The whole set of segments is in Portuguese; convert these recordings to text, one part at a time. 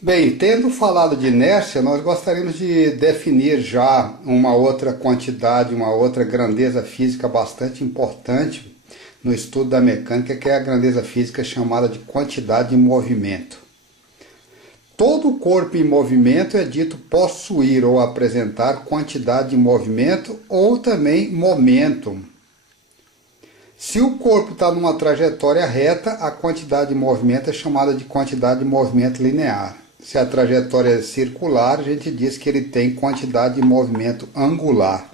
Bem, tendo falado de inércia, nós gostaríamos de definir já uma outra quantidade, uma outra grandeza física bastante importante no estudo da mecânica, que é a grandeza física chamada de quantidade de movimento. Todo corpo em movimento é dito possuir ou apresentar quantidade de movimento ou também momento. Se o corpo está numa trajetória reta, a quantidade de movimento é chamada de quantidade de movimento linear. Se a trajetória é circular, a gente diz que ele tem quantidade de movimento angular.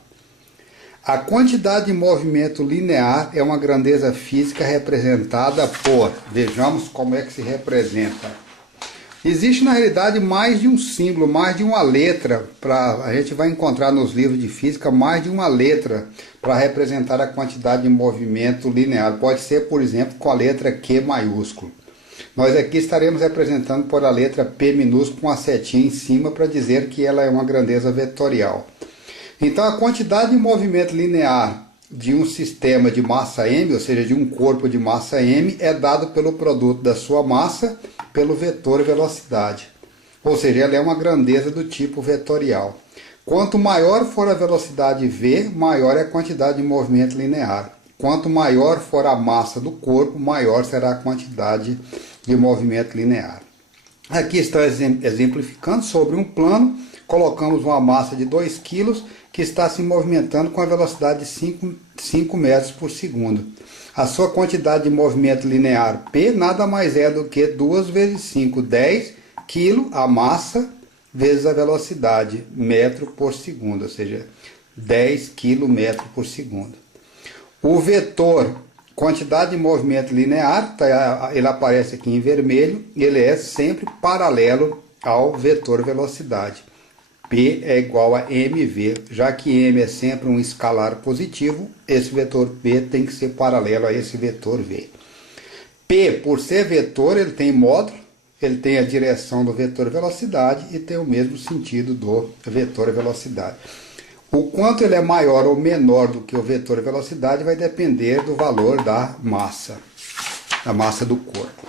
A quantidade de movimento linear é uma grandeza física representada por... Vejamos como é que se representa. Existe, na realidade, mais de um símbolo, mais de uma letra. A gente vai encontrar nos livros de física mais de uma letra para representar a quantidade de movimento linear. Pode ser, por exemplo, com a letra Q maiúsculo. Nós aqui estaremos representando por a letra P minúsculo com a setinha em cima para dizer que ela é uma grandeza vetorial. Então, a quantidade de movimento linear de um sistema de massa m, ou seja, de um corpo de massa m, é dado pelo produto da sua massa pelo vetor velocidade. Ou seja, ela é uma grandeza do tipo vetorial. Quanto maior for a velocidade v, maior é a quantidade de movimento linear. Quanto maior for a massa do corpo, maior será a quantidade de movimento linear. Aqui está exemplificando sobre um plano, colocamos uma massa de 2 kg que está se movimentando com a velocidade de 5 metros por segundo. A sua quantidade de movimento linear P nada mais é do que 2 vezes 5, 10 kg, a massa, vezes a velocidade, metro por segundo, ou seja, 10 km por segundo. O vetor, quantidade de movimento linear, ele aparece aqui em vermelho, ele é sempre paralelo ao vetor velocidade. P é igual a mv, já que m é sempre um escalar positivo, esse vetor P tem que ser paralelo a esse vetor v. P, por ser vetor, ele tem módulo, ele tem a direção do vetor velocidade e tem o mesmo sentido do vetor velocidade. O quanto ele é maior ou menor do que o vetor velocidade vai depender do valor da massa do corpo.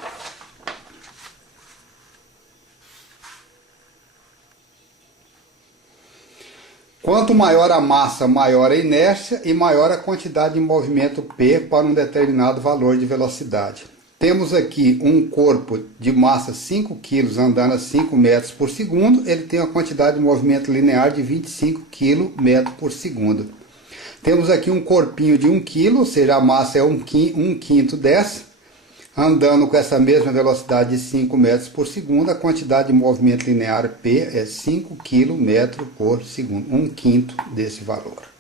Quanto maior a massa, maior a inércia e maior a quantidade de movimento P para um determinado valor de velocidade. Temos aqui um corpo de massa 5 kg andando a 5 metros por segundo, ele tem uma quantidade de movimento linear de 25 km por segundo. Temos aqui um corpinho de 1 kg, ou seja, a massa é 1/5 dessa, andando com essa mesma velocidade de 5 metros por segundo, a quantidade de movimento linear P é 5 km por segundo, 1/5 desse valor.